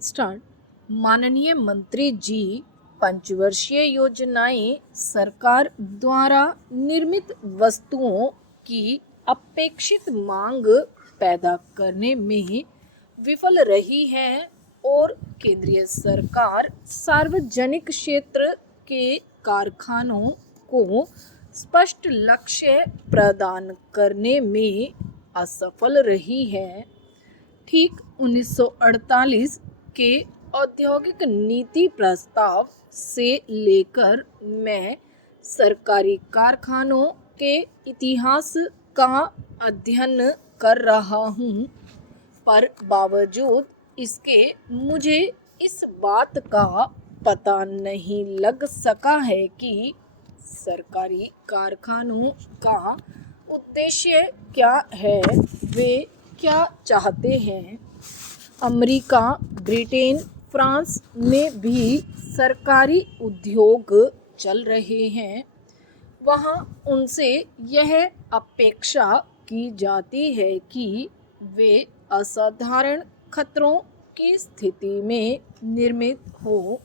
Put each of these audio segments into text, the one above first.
Start. माननीय मंत्री जी, पंचवर्षीय योजनाएं सरकार द्वारा निर्मित वस्तुओं की अपेक्षित मांग पैदा करने में विफल रही हैं और केंद्रीय सरकार सार्वजनिक क्षेत्र के कारखानों को स्पष्ट लक्ष्य प्रदान करने में असफल रही है। ठीक 1948 के औद्योगिक नीति प्रस्ताव से लेकर मैं सरकारी कारखानों के इतिहास का अध्ययन कर रहा हूँ, पर बावजूद इसके मुझे इस बात का पता नहीं लग सका है कि सरकारी कारखानों का उद्देश्य क्या है, वे क्या चाहते हैं। अमेरिका, ब्रिटेन, फ्रांस में भी सरकारी उद्योग चल रहे हैं। वहाँ उनसे यह अपेक्षा की जाती है कि वे असाधारण खतरों की स्थिति में निर्मित हो,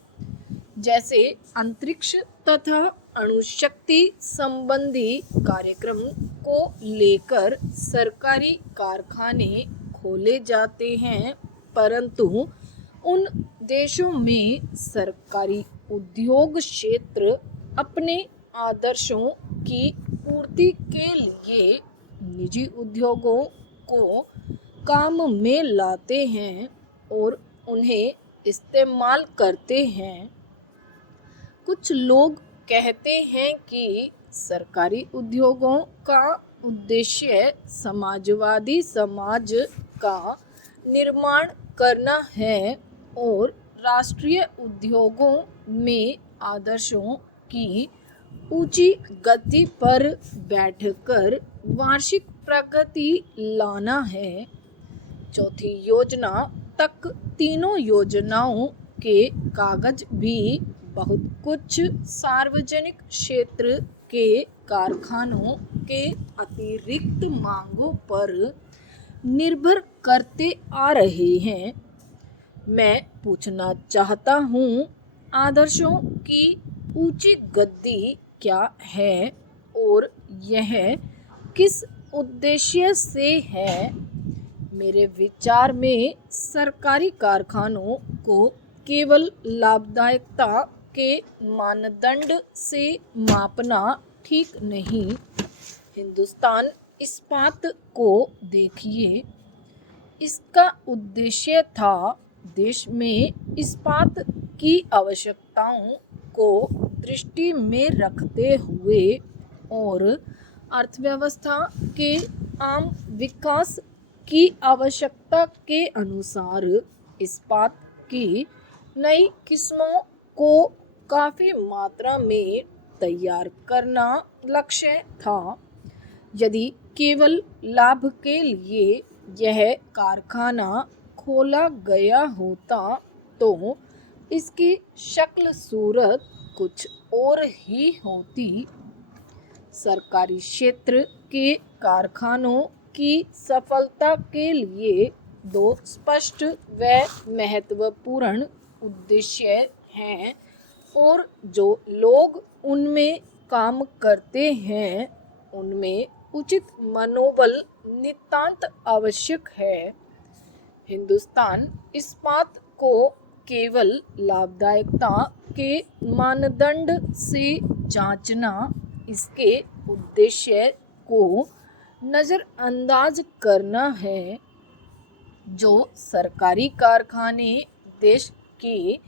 जैसे अंतरिक्ष तथा अणुशक्ति संबंधी कार्यक्रम को लेकर सरकारी कारखाने खोले जाते हैं, परंतु उन देशों में सरकारी उद्योग क्षेत्र अपने आदर्शों की पूर्ति के लिए निजी उद्योगों को काम में लाते हैं और उन्हें इस्तेमाल करते हैं। कुछ लोग कहते हैं कि सरकारी उद्योगों का उद्देश्य समाजवादी समाज का निर्माण करना है और राष्ट्रीय उद्योगों में आदर्शों की ऊंची गति पर बैठकर वार्षिक प्रगति लाना है। चौथी योजना तक तीनों योजनाओं के कागज भी बहुत कुछ सार्वजनिक क्षेत्र के कारखानों के अतिरिक्त मांगों पर निर्भर करते आ रहे हैं। मैं पूछना चाहता हूँ, आदर्शों की ऊंची गद्दी क्या है और यह किस उद्देश्य से है। मेरे विचार में सरकारी कारखानों को केवल लाभदायकता के मानदंड से मापना ठीक नहीं। हिंदुस्तान इस्पात को देखिए, इसका उद्देश्य था देश में इस्पात की आवश्यकताओं को दृष्टि में रखते हुए और अर्थव्यवस्था के आम विकास की आवश्यकता के अनुसार इस्पात की नई किस्मों को काफ़ी मात्रा में तैयार करना लक्ष्य था। यदि केवल लाभ के लिए यह कारखाना खोला गया होता तो इसकी शक्ल सूरत कुछ और ही होती। सरकारी क्षेत्र के कारखानों की सफलता के लिए दो स्पष्ट व महत्वपूर्ण उद्देश्य हैं और जो लोग उनमें काम करते हैं उनमें उचित मनोबल नितांत आवश्यक है। हिंदुस्तान इस्पात को केवल लाभदायकता के मानदंड से जांचना, इसके उद्देश्य को नज़रअंदाज करना है। जो सरकारी कारखाने देश की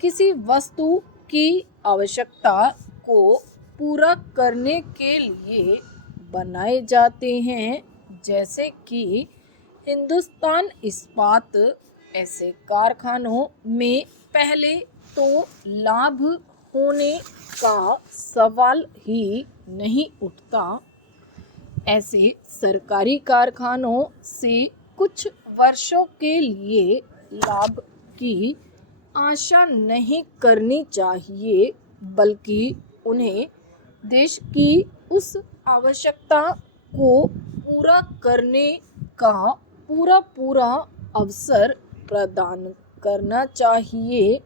किसी वस्तु की आवश्यकता को पूरा करने के लिए बनाए जाते हैं, जैसे कि हिंदुस्तान इस्पात, ऐसे कारखानों में पहले तो लाभ होने का सवाल ही नहीं उठता। ऐसे सरकारी कारखानों से कुछ वर्षों के लिए लाभ की आशा नहीं करनी चाहिए, बल्कि उन्हें देश की उस आवश्यकता को पूरा करने का पूरा अवसर प्रदान करना चाहिए।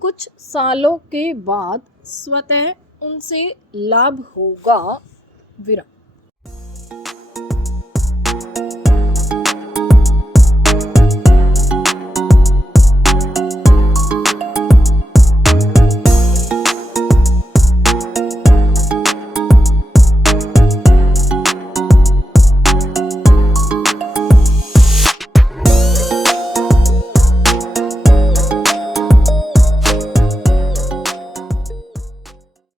कुछ सालों के बाद स्वतः उनसे लाभ होगा। विराम।